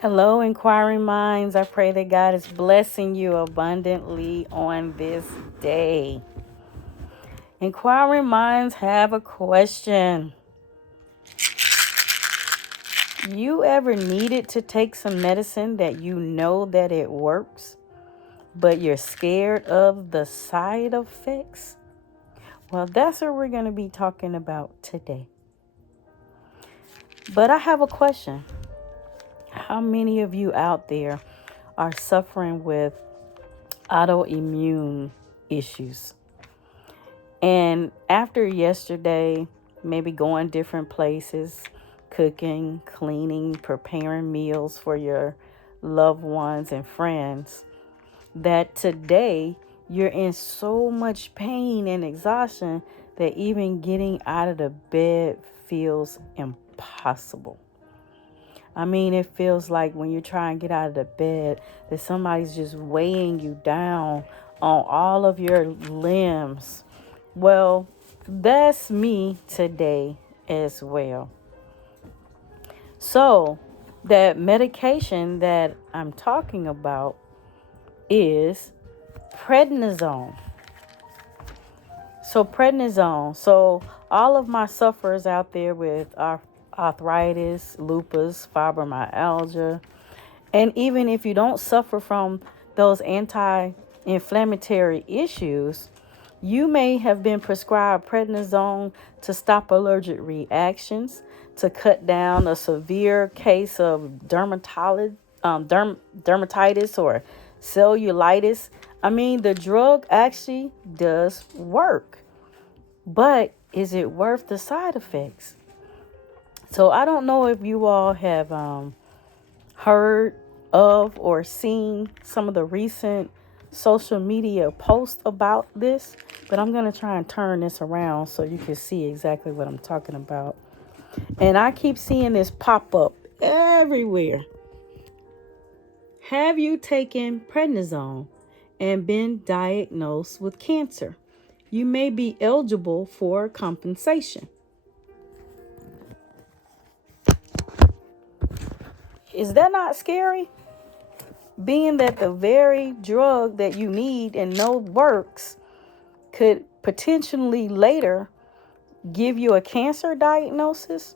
Hello, inquiring minds. I pray that God is blessing you abundantly on this day. Inquiring minds have a question. You ever needed to take some medicine that you know that it works, but you're scared of the side effects? Well, that's what we're going to be talking about today. But I have a question. How many of you out there are suffering with autoimmune issues? And after yesterday, maybe going different places, cooking, cleaning, preparing meals for your loved ones and friends, that today you're in so much pain and exhaustion that even getting out of the bed feels impossible. I mean, it feels like when you're trying to get out of the bed that somebody's just weighing you down on all of your limbs. Well, that's me today as well. So, that medication that I'm talking about is prednisone. So all of my sufferers out there with arthritis, lupus, fibromyalgia, and even if you don't suffer from those anti-inflammatory issues, you may have been prescribed prednisone to stop allergic reactions, to cut down a severe case of dermatitis or cellulitis. I mean, the drug actually does work, but is it worth the side effects? So I don't know if you all have heard of or seen some of the recent social media posts about this, but I'm going to try and turn this around so you can see exactly what I'm talking about. And I keep seeing this pop up everywhere. Have you taken prednisone and been diagnosed with cancer? You may be eligible for compensation. Is that not scary? Being that the very drug that you need and know works could potentially later give you a cancer diagnosis.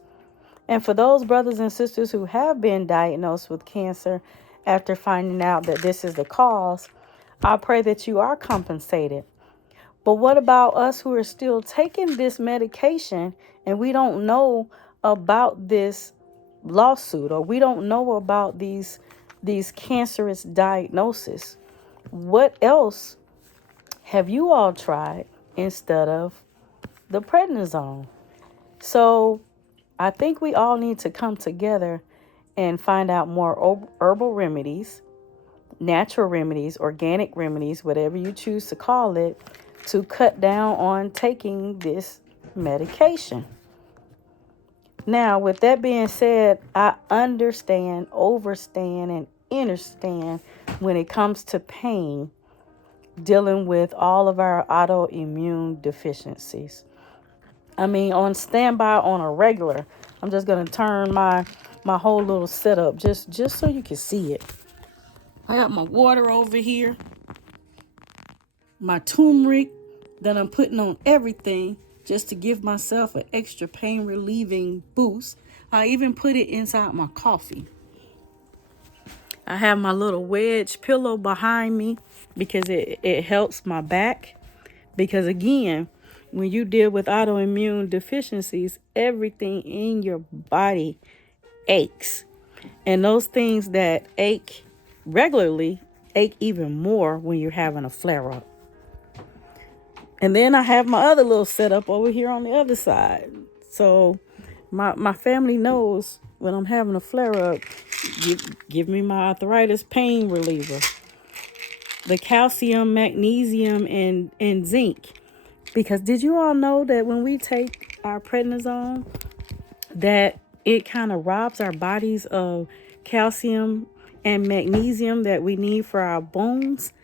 And for those brothers and sisters who have been diagnosed with cancer after finding out that this is the cause, I pray that you are compensated. But what about us who are still taking this medication and we don't know about this lawsuit, or we don't know about these cancerous diagnoses? What else have you all tried instead of the prednisone? So I think we all need to come together and find out more herbal remedies, natural remedies, organic remedies, whatever you choose to call it, to cut down on taking this medication. Now, with that being said, I understand, overstand, and understand when it comes to pain, dealing with all of our autoimmune deficiencies. I mean, on standby on a regular, I'm just going to turn my whole little setup just so you can see it. I got my water over here, my turmeric that I'm putting on everything just to give myself an extra pain relieving boost. I even put it inside my coffee. I have my little wedge pillow behind me because it helps my back. Because again, when you deal with autoimmune deficiencies, everything in your body aches. And those things that ache regularly ache even more when you're having a flare up. And then I have my other little setup over here on the other side. So my family knows when I'm having a flare up, give me my arthritis pain reliever, the calcium, magnesium, and zinc. Because did you all know that when we take our prednisone, that it kind of robs our bodies of calcium and magnesium that we need for our bones?